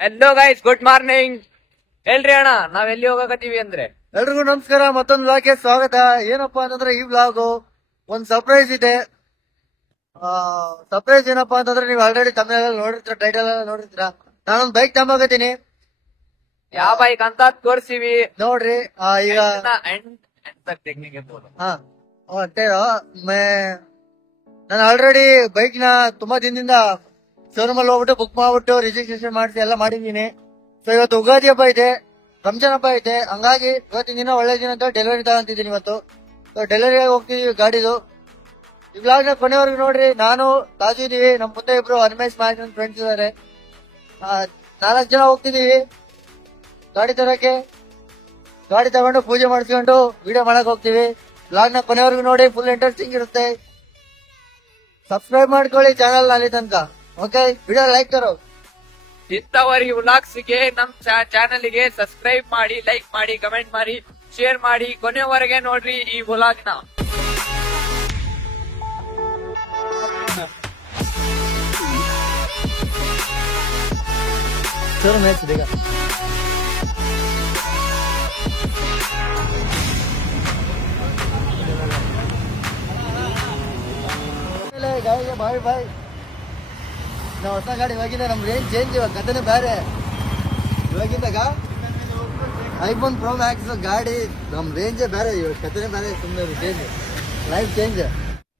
Hello guys, good morning. ಹೇಳ್ರಿ ಅಣ್ಣ, ನಾವ್ ಎಲ್ಲಿ ಹೋಗಕತ್ತೀವಿ ಅಂದ್ರೆ ಎಲ್ರಿಗೂ ನಮಸ್ಕಾರ. ಮತ್ತೊಂದು ವ್ಲಾಗ್ಗೆ ಸ್ವಾಗತ. ಏನಪ್ಪಾ ಅಂತಂದ್ರೆ ಈ ವ್ಲಾಗ್ ಒಂದ್ ಸರ್ಪ್ರೈಸ್ ಇದೆ. ಸರ್ಪ್ರೈಸ್ ಏನಪ್ಪಾ ಅಂತಂದ್ರೆ ನೀವು ಆಲ್ರೆಡಿ ತಮಿಳ್ ನೋಡಿರ್ತೀರ, ಟೈಟಲ್ ಎಲ್ಲ ನೋಡಿರ್ತೀರ. ನಾನೊಂದ್ ಬೈಕ್ ತಗೊಂಬಕತ್ತೀನಿ. ಯಾವ ಬೈಕ್ ಅಂತ ತೋರ್ಸಿವಿ ನೋಡ್ರಿ. ಈಗ ನಾನು ಆಲ್ರೆಡಿ ಬೈಕ್ ನ ತುಂಬಾ ದಿನದಿಂದ ಶೋರೂಮ್ ಅಲ್ಲಿ ಹೋಗ್ಬಿಟ್ಟು ಬುಕ್ ಮಾಡ್ಬಿಟ್ಟು ರಿಜಿಸ್ಟ್ರೇಷನ್ ಮಾಡಿಸಿ ಎಲ್ಲ ಮಾಡಿದೀನಿ. ಸೊ ಇವತ್ತು ಉಗಾದಿ ಹಬ್ಬ ಇದೆ, ರಂಜಾನ್ ಹಬ್ಬ ಐತೆ. ಹಂಗಾಗಿ ಇವತ್ತಿನ ದಿನ ಒಳ್ಳೆ ದಿನ ಅಂತ ಡೆಲಿವರಿ ತಗೊಂತಿದ್ದೀನಿ ಇವತ್ತು. ಸೊ ಡೆಲಿವರಿ ಹೋಗ್ತೀವಿ ಗಾಡಿದು. ಈ ವ್ಲಾಗ್ ನ ಕೊನೆವರೆಗೂ ನೋಡ್ರಿ. ನಾನು ತಾಜು ಇದೀವಿ, ನಮ್ ಮುಂದೆ ಇಬ್ರು ಅನ್ಮೇಶ್ ಮ್ಯಾಚ್ ನನ್ನ ಫ್ರೆಂಡ್ಸ್ ಇದಾರೆ. 4 ಜನ ಹೋಗ್ತಿದೀವಿ ಗಾಡಿ ತರಕ್ಕೆ. ಗಾಡಿ ತಗೊಂಡು ಪೂಜೆ ಮಾಡಿಸ್ಕೊಂಡು ವಿಡಿಯೋ ಮಾಡಕ್ ಹೋಗ್ತೀವಿ. ವ್ಲಾಗ್ ನ ಕೊನೆವರೆಗೂ ನೋಡಿ, ಫುಲ್ ಇಂಟ್ರೆಸ್ಟಿಂಗ್ ಇರುತ್ತೆ. ಸಬ್ಸ್ಕ್ರೈಬ್ ಮಾಡ್ಕೊಳ್ಳಿ ಚಾನಲ್ ಅಲ್ಲಿ ತನಕ. ಓಕೆ, ವಿಡಿಯೋ ಲೈಕ್ ಕರೋ. ಇಂಥವರಿಗೆ ವ್ಲಾಗ್ಸ್ಗೆ ನಮ್ ಚಾನಲ್ಗೆ ಸಬ್ಸ್ಕ್ರೈಬ್ ಮಾಡಿ, ಲೈಕ್ ಮಾಡಿ, ಕಮೆಂಟ್ ಮಾಡಿ, ಶೇರ್ ಮಾಡಿ. ಕೊನೆವರೆಗೆ ನೋಡ್ರಿ ಈ ವ್ಲಾಗ್ನ. ಶೋರೂಮ್ ಹೇಳ್ತಿದೆ ಈಗ. ಗಾಡಿಗೆ ಬಾಯ್ ಬಾಯ್. ನಾವು ಹೊಸ ಗಾಡಿ ಇವಾಗಿಂದ ನಮ್ ರೇಂಜ್ ಚೇಂಜ್, ಇವಾಗ ಕಥೆನೇ ಬೇರೆ. ಇವಾಗಿಂದಾಗ ಐಫೋನ್ ಪ್ರೋ ಮ್ಯಾಕ್ಸ್ ಗಾಡಿ, ನಮ್ ರೇಂಜೇ ಬೇರೆ, ಇವಾಗ ಕಥೆನೇ ಬೇರೆ. ಸುಮ್ಮನೆ ಚೇಂಜ್, ಲೈಫ್ ಚೇಂಜ್.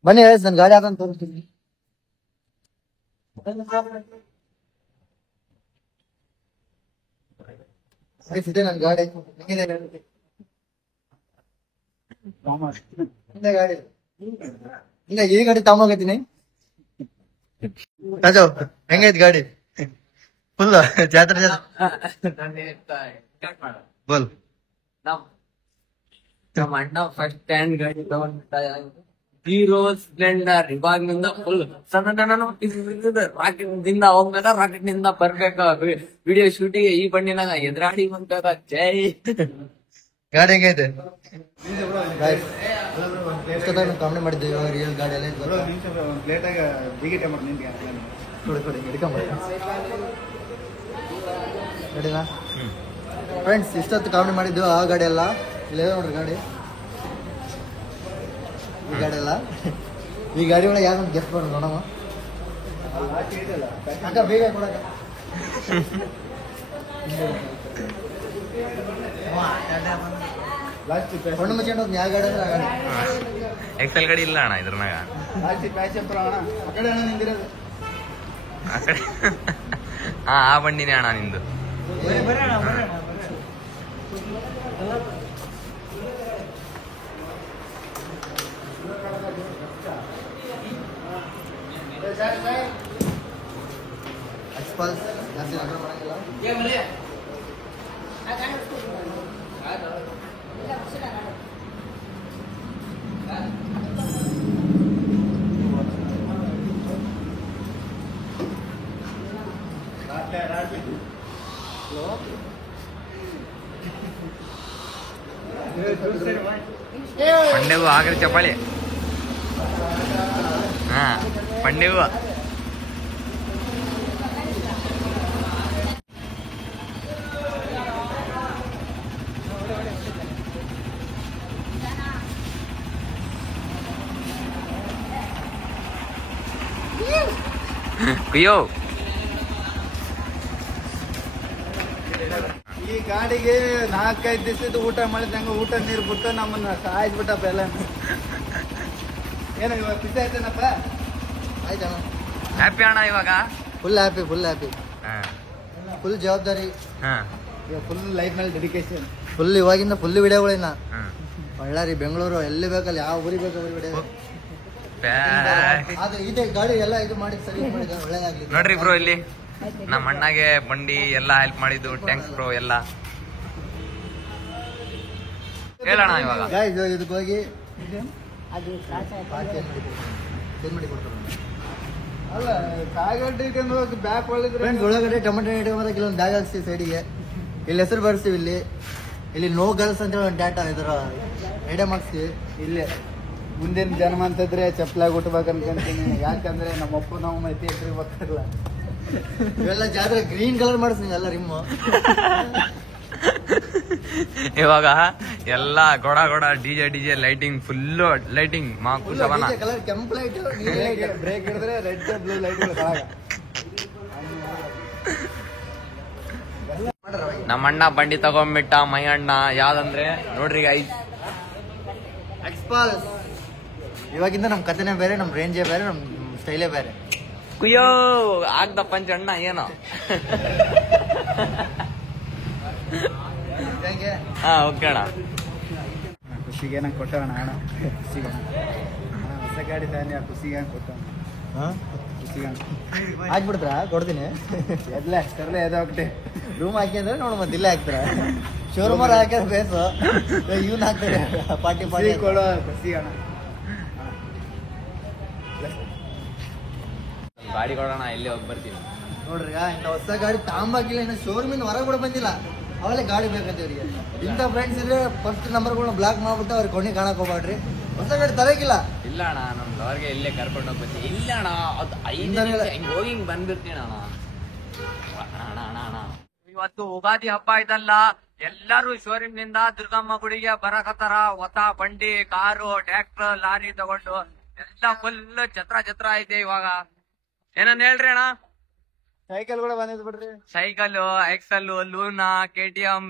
ಬನ್ನಿ ಹೇಳಿ, ನನ್ ಗಾಡಿ ಹಾಕೊಂಡ್ ತೋರಿಸ್ತೀನಿ. ಇದೆ ನನ್ ಗಾಡಿ. ಗಾಡಿ ಇಲ್ಲ, ಈ ಗಾಡಿ ತಗೊಂಡೋಗತ್ತೀನಿ. ರಾಜು ಹೆಂಗೈತ್ ಗಾಡಿ? ಫುಲ್ ಜಾತ್ರೆ ಬೋಲ್. ನಮ್ಮ ಅಣ್ಣ ಫಸ್ಟ್ ಸ್ಟ್ಯಾಂಡ್ ಗಾಡಿ ತಗೊಂಡ ಹೀರೋ ಸ್ಪ್ಲೆಂಡರ್. ಇವಾಗಿನಿಂದ ಫುಲ್ ಸಣ್ಣ ರಾಕೆಟ್ ದಿಂದ ಹೋಗ್ಬೇಕ, ರಾಕೆಟ್ ನಿಂದ ಬರ್ಬೇಕ ವಿಡಿಯೋ ಶೂಟಿಂಗ್. ಈ ಬಣ್ಣಿನಾಗ ಎದುರಾಡಿ ಬಂದಾಗ ಜೈ. ಗಾಡಿ ಹೆಂಗೈತೆ? ಕಾಮಿಡಿ ಮಾಡಿದ್ದೀವಿ. ಇವಾಗ ರಿಯಲ್ ಗಾಡಿ ಎಲ್ಲ ಗಾಡಿನಾ ಫ್ರೆಂಡ್ಸ್, ಇಷ್ಟೊತ್ತು ಕಾಮಿಡಿ ಮಾಡಿದ್ದು. ಆ ಗಾಡಿ ಎಲ್ಲ ಇಲ್ಲೇ ನೋಡ್ರಿ ಗಾಡಿ. ಈ ಗಾಡಿ ಎಲ್ಲ, ಈ ಗಾಡಿ ಒಳಗೆ ಯಾರು ಗೆಸ್ಟ್ ಮಾಡೋದು ನೋಡಮ್ಮ. ಅಕ್ಕ ಬೇಗ ಕೊಡಕ. ಹೊಣ್ಣು ಮುಚ್ಕೊಂಡು ಯಾವ ಗಾಡಿ ಅಂದ್ರೆ ಆ ಗಾಡಿ. ಎಕ್ಸೆಲ್ ಗಾಡಿ ಇಲ್ಲ ಅಣ್ಣ ಇದ್ರನಾಗ. ಆ ಬಂಡಿನೇ ಅಣ್ಣ ನಿಂದು. ಪಂಡೆಗೂ ಆಗ್ರಿ ಚಪ್ಪಾಳಿ. ಹಾ, ಪಂಡೆಗೂ ಕುಯ್ಯೋ. ಈ ಗಾಡಿಗೆ 4-5 ದಿವಸದ ಊಟ ಮಾಡಿದಂಗ ಊಟ ನೀರು ಬಿಟ್ಟು ನಮ್ಮನ್ನ ಸಾಯಿಸ್ಬಿಟ್ಟಪ್ಪ ಎಲ್ಲ. ಏನೋ ಇವಾಗ ಖುಷಿ ಆಯ್ತೇನಪ್ಪ? ಆಯ್ತಣ್ಣ, ಹ್ಯಾಪಿ ಅಣ್ಣ ಇವಾಗ? Full happy, full happy, full ಜವಾಬ್ದಾರಿ, ಫುಲ್ ಲೈಫ್ ಮೇಲೆ ಡೆಡಿಕೇಶನ್. ಫುಲ್ ಇವಾಗಿಂದ ಫುಲ್ ವಿಡಿಯೋಗಳಿನ್ನ. ಬಳ್ಳಾರಿ, ಬೆಂಗಳೂರು, ಎಲ್ಲಿ ಬೇಕಲ್ಲ, ಯಾವ ಊರಿಗೆ ಬೇಕು ಊರಿಗೆ ವಿಡಿಯೋ. ಅದು ಇದೆ ಗಾಡಿ ಎಲ್ಲ ಇದು ಮಾಡಿ ಸರ್ವಿಸ್ ಮಾಡಿದ ಒಳ್ಳೇದಾಗ್ಲಿ. ನೋಡ್ರಿ ಬ್ರೋ, ಇಲ್ಲಿ ನಮ್ಮ ಅಣ್ಣಗೆ ಬಂಡಿ ಎಲ್ಲ ಹೆಲ್ಪ್ ಮಾಡಿದ್ದು. ಟ್ಯಾಂಕ್ಸ್ ಬ್ರೋ ಎಲ್ಲ. ಹೇಳೋಣ ಇವಾಗ. ಗಾಯ್ಸ್, ಇದಕ್ಕೆ ಹೋಗಿ ಚೇಂಜ್ ಮಾಡಿ ಕೊಡ್ತಾರೆ. ಅಲ್ಲ, ಕಾಯಿಗಡ್ಡೆ ಇಟ್ಕೊಂಡು ಬ್ಯಾಗ್ ಒಳಗಿದ್ರೆ ಒಳಗಡೆ ಟೊಮೆಟೊ ಇಟ್ಕೊಂಡ್ರೆ ಕೆಲವೊಂದು ಬ್ಯಾಗ್ ಹಾಕ್ಸ್ತೀವಿ ಸೈಡಿಗೆ. ಇಲ್ಲಿ ಹೆಸರು ಬರ್ಸ್ತೀವಿ. ಇಲ್ಲಿ ನೋ ಗರ್ಲ್ಸ್ ಅಂತ ಒಂದು ಡಾಟಾ ಇದರ ಐಡಿಯಾ ಮಾಡಿಸ್ತೀವಿ. ಇಲ್ಲೇ ಮುಂದಿನ ಜನ್ಮ ಅಂತಿದ್ರೆ ಚಪ್ಪಲಾಗಿ ಹುಟ್ಟಬೇಕು ಅನ್ಕೊಂತೀನಿ. ಯಾಕಂದ್ರೆ ನಮ್ಮ ಅಪ್ಪ ನಾವು ಥಿಯೇಟ್ರಿಗೆ ಬರ್ತಾರಲ್ಲ, ಇವೆಲ್ಲ ಜಾತ್ರೆ ಗ್ರೀನ್ ಕಲರ್ ಮಾಡಿಸ್ತೀನಿ ಎಲ್ಲ ರಿಮ್ಮು. ಇವಾಗ ಎಲ್ಲ ಗೊಡ ಗೊಡ DJ lighting full lighting colour ಕೆಂಪು ಲೈಟ್, ನೀಲಿ ಲೈಟ್. ಬ್ರೇಕ್ ಹಿಡಿದ್ರೆ ರೆಡ್ ಬ್ಲೂ ಲೈಟ್ಗಳು ಕೆಳಗ. ನಮ್ಮ ಅಣ್ಣ ಬಂಡಿ ತಗೊಂಡ್ಬಿಟ್ಟ ಮೈಯಣ್ಣ. ಯಾವ್ದಂದ್ರೆ ನೋಡ್ರಿ ಗೈಸ್, ಎಕ್ಸ್ಪಲ್ಸ್. ಇವಾಗಿಂದ ನಮ್ ಕಥೆನೇ ಬೇರೆ, ನಮ್ ರೇಂಜೇ ಬೇರೆ, ನಮ್ ಸ್ಟೈಲೇ ಬೇರೆ. ಕುಯ್ಯೋ ಆಗ್ದ ಪಂಚಣ್ಣ ಏನೋ. ಹಾ ಓಕೆ ಅಣ್ಣ. ಖುಷಿಗೆ ನಂಗೆ ಕೊಟ್ಟೋಣ ಅಣ್ಣ, ಖುಷಿಗೆ ಹೊಸ ಗಾಡಿ ತಾನೆ, ಖುಷಿಗೆ ಕೊಟ್ಟೋಣ. ಖುಷಿಗೆ ಹಾಕ್ಬಿಡ್ತಾರ? ಕೊಡ್ತೀನಿ. ಎಲ್ಲ ತರಲೆ ಎದೋಗ್ಬಿಟ್ಟೆ. ರೂಮ್ ಹಾಕಿ ಅಂದ್ರೆ ನೋಡು, ಮತ್ತೆ ಇಲ್ಲೇ ಹಾಕ್ತಾರ. ಶೋರೂಮ್ ಹಾಕಿದ್ರೆ ಬೇಸು, ಇವ್ನ ಹಾಕ್ತಾರೆ ಪಾರ್ಟಿ ಪಾರ್ಟಿ ಕೊಡೋ ಖುಷಿಗೆ ಅಣ್ಣ. ಗಾಡಿ ಕೊಡೋಣ, ಇಲ್ಲಿ ಹೋಗಿ ಬರ್ತೀನಿ. ನೋಡ್ರಿ ಇಂಥ ಹೊಸ ಗಾಡಿ ತಾಂಬಾಕಿಲ್ಲ, ಇನ್ನು ಶೋರೂಮಿಂದ ಹೊರಗೆ ಕೂಡ ಬಂದಿಲ್ಲ, ಅವೆಲ್ಲ ಗಾಡಿ ಬೇಕಂತ ಇವ್ರಿಗೆ. ಇಂಥ ಫ್ರೆಂಡ್ಸ್ ಇದ್ರೆ ಫಸ್ಟ್ ನಂಬರ್ಗಳನ್ನ ಬ್ಲಾಕ್ ಮಾಡ್ಬಿಟ್ಟು ಅವ್ರಿಗೆ ಕೊಂಡಿ ಕಾಣಕ್ ಹೋಗ್ಬೇಡ್ರಿ. ಹೊಸ ಗಾಡಿ ತರಕಿಲ್ಲ. ಇಲ್ಲ ಅಣ್ಣ, ನಮ್ ಲವರ್ಗೆ ಇಲ್ಲೇ ಕರ್ಕೊಂಡು ಹೋಗ್ಬರ್ತೀನಿ. ಇಲ್ಲ ಅಣ್ಣ, ಅದು 5 ನಿಮಿಷ ಹಿಂಗ್ ಹೋಗಿ ಹಿಂಗ್ ಬಂದ್ಬಿಡ್ತೀನಿ ಅಣ್ಣ. ಅಣ್ಣ ಅಣ್ಣ ಅಣ್ಣ, ಇವತ್ತು ಉಗಾದಿ ಹಬ್ಬ ಆಯ್ತಲ್ಲ, ಎಲ್ಲರೂ ಶೋರೂಮ್ ನಿಂದ ದುರ್ಗಮ್ಮ ಗುಡಿಗೆ ಬರಕತ್ತಾರ. ಹೊಸ ಬಂಡಿ, ಕಾರು, ಟ್ರ್ಯಾಕ್ಟರ್, ಲಾರಿ ತಗೊಂಡು ಎಲ್ಲ ಫುಲ್ ಛತ್ರ ಐತೆ ಇವಾಗ. ಏನನ್ ಹೇಳ್ರಿ ಅಣ್ಣ? ಸೈಕಲ್ ಕೂಡ ಬಂದಿದ್ ಬಿಡ್ರಿ. ಸೈಕಲ್, ಎಕ್ಸಲ್, ಲೂನಾ, KTM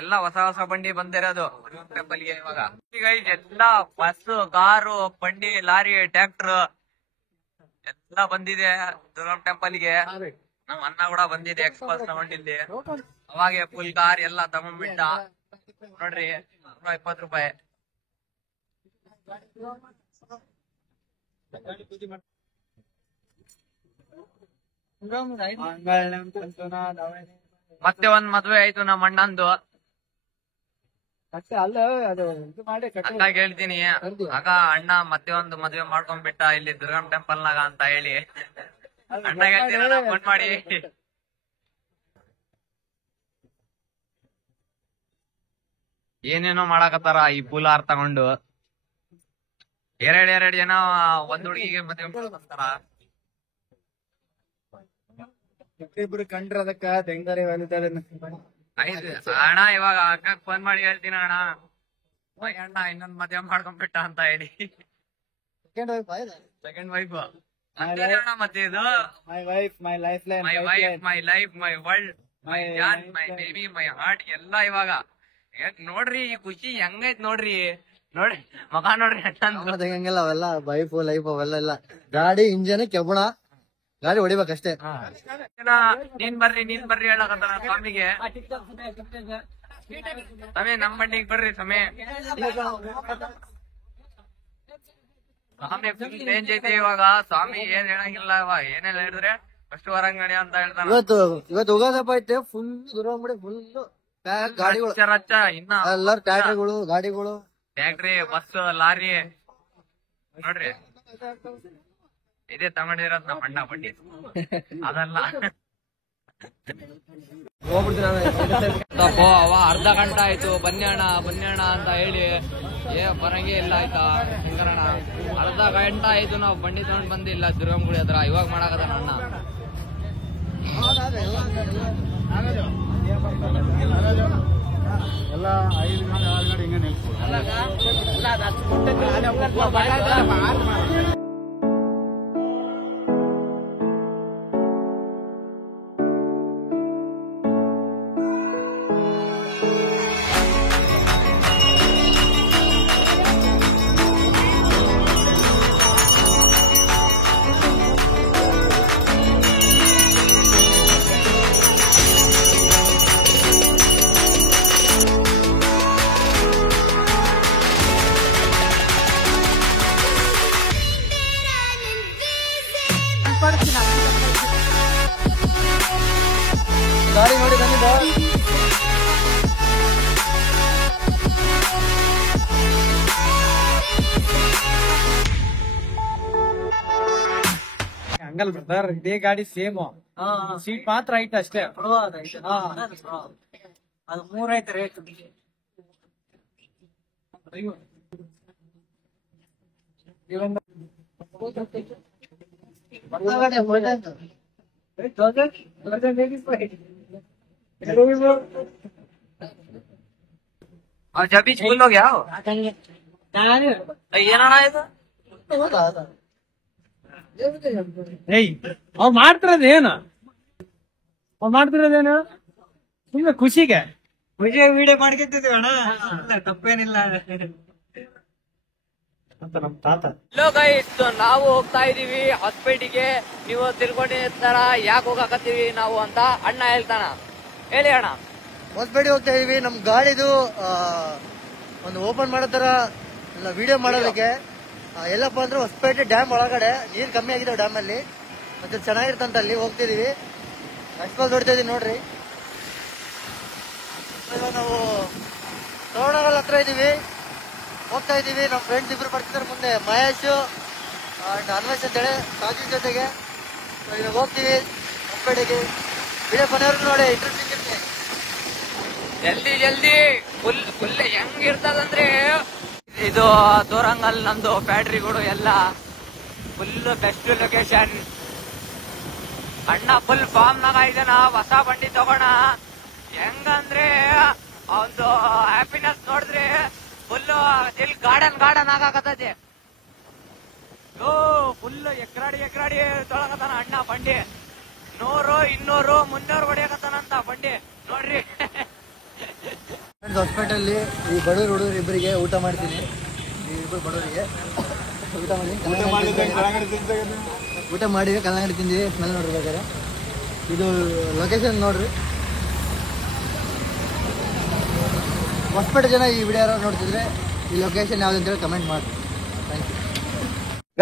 ಎಲ್ಲ ಹೊಸ ಹೊಸ ಬಂಡಿ ಬಂದಿರೋದು ಟೆಂಪಲ್ಗೆ ಇವಾಗ. ಈಗ ಎಲ್ಲ ಬಸ್, ಕಾರು, ಬಂಡಿ, ಲಾರಿ, ಟ್ರ್ಯಾಕ್ಟರ್ ಎಲ್ಲ ಬಂದಿದೆ ದುರ್ಗಮ್ ಟೆಂಪಲ್ಗೆ. ನಮ್ ಅಣ್ಣ ಕೂಡ ಬಂದಿದೆ, ಎಕ್ಸ್ಪಲ್ಸ್ ತಗೊಂಡಿಲ್ಲಿ. ಅವಾಗೆ ಫುಲ್ ಕಾರ್ ಎಲ್ಲ ತಗೊಂಡ್ಬಿಟ್ಟ. ನೋಡ್ರಿ, 120 ರೂಪಾಯಿ. ಮತ್ತೆ ಒಂದ್ ಮದ್ವೆ ಆಯ್ತು ನಮ್ಮ ಅಣ್ಣಂದು. ಅಲ್ಲ ಅದು ಇದು ಮಾಡಿ ಅಕ್ಕ ಹೇಳ್ತೀನಿ, ಆಗ ಅಣ್ಣ ಮತ್ತೆ ಒಂದು ಮದ್ವೆ ಮಾಡ್ಕೊಂಡ್ಬಿಟ್ಟ ಇಲ್ಲಿ ದುರ್ಗಮ್ ಟೆಂಪಲ್ ನಾಗ ಅಂತ ಹೇಳಿ. ಅಣ್ಣ ಹೇಳ್ತೀನಿ ಫೋನ್ ಮಾಡಿ. ಏನೇನೋ ಮಾಡಕತ್ತಾರ ಈ ಪೂಲಾರ್ ತಗೊಂಡು. ಎರಡ್ ಜನ ಒಂದ್ ಹುಡುಗಿಗೆ ಮದ್ವೆ ಮಾಡ್ಕೊಂತಾರ. ಇಬ್ರು ಕಂಡ್ರ ಅದಕ್ಕ ತೆಂಗಾರಿ ಆಯ್ತು ಅಣ್ಣ, ಇವಾಗ ಅಕ್ಕಗ್ ಫೋನ್ ಮಾಡಿ ಹೇಳ್ತೀನಿ ಅಣ್ಣ, ಅಣ್ಣ ಇನ್ನೊಂದ್ ಮದ್ವೆ ಮಾಡ್ಕೊಂಡ್ಬಿಟ್ಟ ಅಂತ ಹೇಳಿ. ಸೆಕೆಂಡ್ ವೈಫ್ ಅಣ್ಣ. ಮತ್ತೆ ಇದು my wife, my lifeline, my wife, my life, my world, my ಜಾನ್, ಮೈ ಬೇಬಿ, ಮೈ ಹಾರ್ಟ್ ಎಲ್ಲ ಇವಾಗ. ನೋಡ್ರಿ ಈ ಖುಷಿ ಹೆಂಗೈತ್ ನೋಡ್ರಿ. ನೋಡ್ರಿ ಮಗ ನೋಡ್ರಿ ಅಣ್ಣ. ಹೆಂಗಿಲ್ಲ ಅವೆಲ್ಲ ವೈಫ್ ಲೈಫ್ ಅವೆಲ್ಲ ಇಲ್ಲ. ಗಾಡಿ ಇಂಜನ್ ಕೆಬ್ಬಣ, ಗಾಡಿ ಹೊಡಿಬೇಕಷ್ಟೇ. ನೀನ್ ಬರ್ರಿ ಹೇಳಕತ್ತಾರ ಸ್ವಾಮಿಗೆ. ಸಮಯ ನಮ್ ಬಂಡಿಗೆ ಬರ್ರಿ ಸಮಯ. ಸ್ವಾಮಿ ಫುಲ್ ಚೇಂಜ್ ಐತೆ ಇವಾಗ. ಸ್ವಾಮಿ ಏನ್ ಹೇಳಂಗಿಲ್ಲ ಇವಾಗ. ಏನೆಲ್ಲ ಹೇಳಿದ್ರೆ ಫಸ್ಟ್ ಹೊರಂಗಡಿ ಅಂತ ಹೇಳ್ತಾನ. ಇವತ್ತು ಉಗಾದಪ್ಪ ಐತೆ, ಫುಲ್ ದುರ್ಗಂಬಡಿ ಫುಲ್ ಗಾಡಿಗಳು, ಇನ್ನ ಎಲ್ಲಾರು ಟ್ರ್ಯಾಕ್ಟರ್ಗಳು, ಗಾಡಿಗಳು, ಟ್ಯಾಕ್ಟ್ರಿ, ಬಸ್, ಲಾರಿ. ನೋಡ್ರಿ ಇದೇ ತಗೊಂಡಿರೋದ್ ನಮ್ಮ ಅಣ್ಣ ಬಂಡಿ, ಅದಲ್ಲ. ಅವ ಅರ್ಧ ಗಂಟೆ ಆಯ್ತು ಬನ್ನಿ ಅಣ್ಣ ಅಂತ ಹೇಳಿ ಬರಂಗೆ ಇಲ್ಲ ಆಯ್ತಾ ಶಂಕರಣ್ಣ. ಅರ್ಧ ಗಂಟೆ ಆಯ್ತು ನಾವು ಬಂಡಿ ತಗೊಂಡ್ ಬಂದಿಲ್ಲ ದುರ್ಗಮ್ ಗುಡಿ ಹತ್ರ. ಇವಾಗ ಮಾಡಕದ ಅಣ್ಣ. ಎಲ್ಲ 5 ಗಾಡಿ 6 ಗಾಡಿ ಹಿಂಗ ನಿಲ್ಸ್ಬೋದು. ಗಾಡಿ ನೋಡಿ ಬಂದಿದ್ದ. ಹಂಗಲ್ ಬ್ರದರ್, ಇದೇ ಗಾಡಿ ಸೇಮ್, ಸೀಟ್ ಮಾತ್ರ ಐತೆ ಅಷ್ಟೇ. ಅದು 3 ಐತೆ ರೇಟ್. जब भी फुल हो गया ಏನಣ್ಣ ಇದು ಏಯ್ ಅವ್ರು ಮಾಡ್ತಿರೋದೇನು ಸುಮ್ಮನೆ ಖುಷಿಗೆ ವಿಡಿಯೋ ಮಾಡ್ಕೊತಿದ್ವಿ ಅಣ್ಣ ತಪ್ಪೇನಿಲ್ಲ ಅಂತ ನಮ್ ತಾತ. ಹಲೋ ಗೈಸ್, ನಾವು ಹೋಗ್ತಾ ಇದೀವಿ ಹಾಸ್ಪಿಟಿಗೆ. ನೀವು ತಿಳ್ಕೊಂಡಿರ್ತಾರ ಯಾಕೆ ಹೋಗಾಕತ್ತೀವಿ ನಾವು ಅಂತ ಅಣ್ಣ ಹೇಳ್ತಾನ. ಹೇಳಿ ಅಣ್ಣ. ಹೊಸಪೇಟೆ ಹೋಗ್ತಾ ಇದೀವಿ. ನಮ್ ಗಾಡಿದು ಒಂದು ಓಪನ್ ಮಾಡೋ ತರ ವಿಡಿಯೋ ಮಾಡೋದಕ್ಕೆ ಎಲ್ಲಪ್ಪ ಅಂದ್ರೆ ಹೊಸಪೇಟೆ ಡ್ಯಾಮ್ ಒಳಗಡೆ ನೀರ್ ಕಮ್ಮಿ ಆಗಿದೆ ಡ್ಯಾಮ್ ಅಲ್ಲಿ, ಮತ್ತೆ ಚೆನ್ನಾಗಿರ್ತಂತ ಅಲ್ಲಿ ಹೋಗ್ತಿದೀವಿ. ಎಕ್ಸ್ಪೋಸ್ ಹೊಡ್ತಾ ಇದೀವಿ ನೋಡ್ರಿ. ಇವಾಗ ನಾವು ತೋರಣಗಲ್ ಹತ್ರ ಇದೀವಿ, ಹೋಗ್ತಾ ಇದೀವಿ. ನಮ್ಮ ಫ್ರೆಂಡ್ಸ್ ಇಬ್ರು ಬರ್ತಿದ್ದಾರೆ ಮುಂದೆ, ಮಹೇಶ್ ಅಂಡ್ ಅನ್ವೇಶ್ ಅಂತೇಳಿ ಕಾಜು ಜೊತೆಗೆ. ಇವಾಗ ಹೋಗ್ತೀವಿ ಹೊಸಪೇಟೆಗೆ. ವಿಡಿಯೋ ಕೊನೆಯವ್ರಿಗೆ ನೋಡಿ, ಇಂಟ್ರೆಸ್ಟಿಂಗ್ ಇರುತ್ತೆ. ಜಲ್ದಿ ಫುಲ್ ಹೆಂಗಿರ್ತದಂದ್ರೆ ಇದು ತೋರಂಗಲ್ ನಮ್ದು ಫ್ಯಾಕ್ಟ್ರಿಗಳು ಎಲ್ಲ ಫುಲ್ ಬೆಸ್ಟ್ ಲೊಕೇಶನ್. ಅಣ್ಣ ಫುಲ್ ಫಾರ್ಮ್ ನಾಗ ಇದನ ಹೊಸ ಬಂಡಿ ತಗೋಣ. ಹೆಂಗಂದ್ರೆ ಒಂದು ಹ್ಯಾಪಿನೆಸ್ ನೋಡಿದ್ರೆ ಫುಲ್ ದಿಲ್ ಗಾರ್ಡನ್ ಆಗಾಕತ್ತೈತಿ. ಫುಲ್ ಎಕರಾಡಿ ತೊಳಗತಾನ ಅಣ್ಣ ಬಂಡಿ. 100, 200, 300 ಹೊಡಿಯಕತ್ತಾನಂತ ಬಂಡಿ ನೋಡ್ರಿ. ಹಾಸ್ಪಿಟಲ್ ಈ ಬಡವರು ಹುಡುಗರು ಇಬ್ಬರಿಗೆ ಊಟ ಮಾಡ್ತೀನಿ. ಈ ಇಬ್ಬರು ಬಡವರಿಗೆ ಊಟ ಮಾಡಿ ಕಲ್ಲಂಗಡಿ ತಿಂದಿವಿ. ಸ್ಮೆಲ್ ನೋಡ್ಬೇಕಾದ್ರೆ ಇದು ಲೊಕೇಶನ್ ನೋಡ್ರಿ. ಹೊಸಪೇಟೆ ಜನ ಈ ವಿಡಿಯೋ ಯಾರು ನೋಡ್ತಿದ್ರೆ ಈ ಲೊಕೇಶನ್ ಯಾವ್ದು ಅಂತೇಳಿ ಕಮೆಂಟ್ ಮಾಡಿ. Thank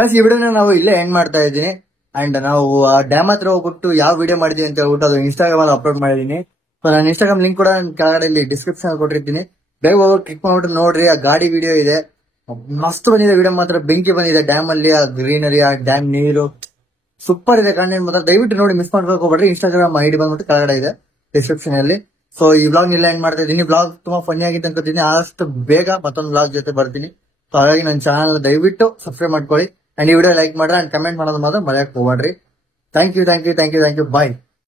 you. ಈ ವಿಡಿಯೋನ ನಾವು ಇಲ್ಲೇ ಎಂಡ್ ಮಾಡ್ತಾ ಇದ್ದೀನಿ. ಅಂಡ್ ನಾವು ಆ ಡ್ಯಾಮ್ ಹತ್ರ ಹೋಗ್ಬಿಟ್ಟು ಯಾವ ವಿಡಿಯೋ ಮಾಡಿದೀವಿ ಅಂತ ಹೇಳ್ಬಿಟ್ಟು ಅದು ಇನ್ಸ್ಟಾಗ್ರಾಮ್ ಅಲ್ಲಿ ಅಪ್ಲೋಡ್ ಮಾಡಿದೀನಿ. ಸೊ ನಾನು ಇನ್ಸ್ಟಾಗ್ರಾಮ್ ಲಿಂಕ್ ಕೂಡ ಕೆಳಗಡೆ ಇಲ್ಲಿ ಡಿಸ್ಕ್ರಿಪ್ಷನ್ ಅಲ್ಲಿ ಕೊಟ್ಟಿರ್ತೀನಿ. ಬೇಗ ಹೋಗಿ ಕ್ಲಿಕ್ ಮಾಡ್ಬಿಟ್ಟು ನೋಡ್ರಿ. ಆ ಗಾಡಿ ವಿಡಿಯೋ ಇದೆ, ಮಸ್ತ್ ಬಂದಿದೆ ವಿಡಿಯೋ ಮಾತ್ರ. ಬೆಂಕಿ ಬಂದಿದೆ ಡ್ಯಾಮ್ ಅಲ್ಲಿ, ಆ ಗ್ರೀನರಿ, ಆ ಡ್ಯಾಮ್ ನೀರು ಸೂಪರ್ ಇದೆ. ಕಂಟೆಂಟ್ ಮಾತ್ರ ದಯವಿಟ್ಟು ನೋಡಿ, ಮಿಸ್ ಮಾಡ್ಬೇಕು ಹೋಗ್ಬೇಡ್ರಿ. ಇನ್ಸ್ಟಾಗ್ರಾಮ್ ಐಡಿ ಬಂದ್ಬಿಟ್ಟು ಕೆಳಗಡೆ ಇದೆ ಡಿಸ್ಕ್ರಿಪ್ಷನ್ ಅಲ್ಲಿ. ಸೊ ಈ ಬ್ಲಾಗ್ ಇಲ್ಲ ಎಂಡ್ ಮಾಡ್ತಾ ಇದ್ದೀನಿ. ಬ್ಲಾಗ್ ತುಂಬಾ ಫನ್ನಿ ಆಗಿತ್ತು ಅನ್ಕೋತೀನಿ. ಆದಷ್ಟು ಬೇಗ ಮತ್ತೊಂದು ಬ್ಲಾಗ್ ಜೊತೆ ಬರ್ತೀನಿ. ಸೊ ಹಾಗಾಗಿ ನನ್ನ ಚಾನಲ್ ದಯವಿಟ್ಟು ಸಬ್ಸ್ಕ್ರೈಬ್ ಮಾಡ್ಕೊಳ್ಳಿ. ಅಂಡ್ ಈ ವಿಡಿಯೋ ಲೈಕ್ ಮಾಡ್ರಿ ಅಂಡ್ ಕಮೆಂಟ್ ಮಾಡೋದು ಮಾತ್ರ ಮರೆಯಕ್ಕೆ ಹೋಗ್ಬೇಡ್ರಿ. Thank you. ಬಾಯ್.